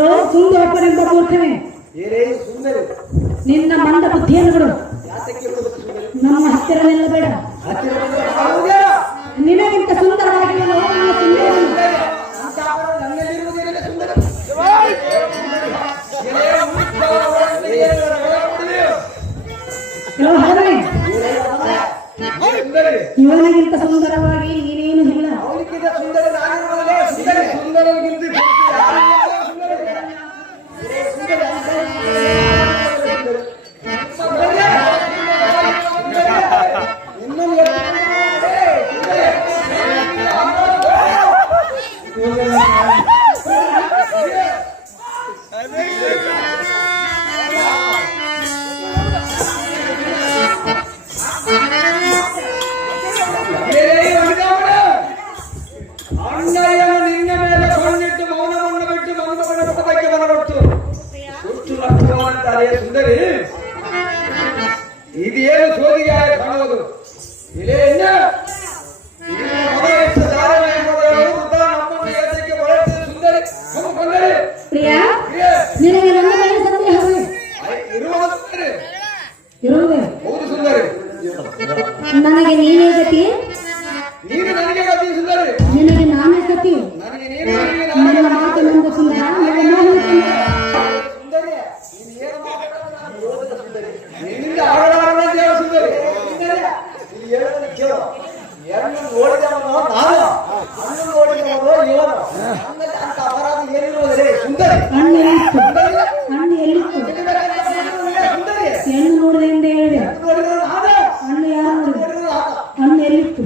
Low ಸುಂದರಪ್ಪನೆಂಬ ಮೂರ್ಖನೇ, ಸುಂದರಿ ನಿನ್ನ ಮಂದ ಬುದ್ಧಿಯನ್ನು ಬಿಡು. ನಮ್ಮ ಹತ್ತಿರ ನಿಲ್ಲಬೇಡ. ನಿನಗಿಂತ ಸುಂದರವಾಗಿ ಇವನಿಗಿಂತ ಸುಂದರವಾಗಿ ನೀನೇನು ಇಲ್ಲ. ನಿನ್ನ ಮೇಲೆ ಕೊಂಡಿಟ್ಟು ಮೌನವನ್ನು ಬಿಟ್ಟು ಮನಸ್ಸನ್ನು ಪದಕ್ಕೆ ಬರಬಟ್ಟು ಸುಟ್ಟು ಲಕ್ಷಣವಂತಾರೆ ಸುಂದರಿ. ಇದೇನು ಸೋದಿಗೆ ಕಾಣುವುದು? ಇಲ್ಲೇ ಇನ್ನ ನನಗೆ ನೀನೇ ಗತಿ, ನೀನು ನನಗೆ ಗತಿ ಸುಂದರಿ. ನಿನಗೆ ನಾನೇ ಗತಿ. ನನಗೆ ನೀನು ನನ್ನ ಮಾತು ನಂದು ಸುಂದರ. ನಿನ್ನಿಂದ ಆಡಲಾರದೆ ದೇವ ಸುಂದರಿ. ಎರಡು ನೋಡಿದವನು ನಾನು, ಅನ್ನು ನೋಡಿದವನು ಇವನು. ಅಂತ ಅಪರಾಧ ಏನಿರುವುದೇ ಸುಂದರಿ. ಹಣ್ಣು ಎಲ್ಲಿತ್ತು? ಹೆಣ್ಣು ನೋಡಿದೆ ಎಂದು ಹೇಳಿದೆ. ಹಣ್ಣು ಯಾರು ನೋಡಿದೆ? ಹಣ್ಣು ಎಲ್ಲಿತ್ತು?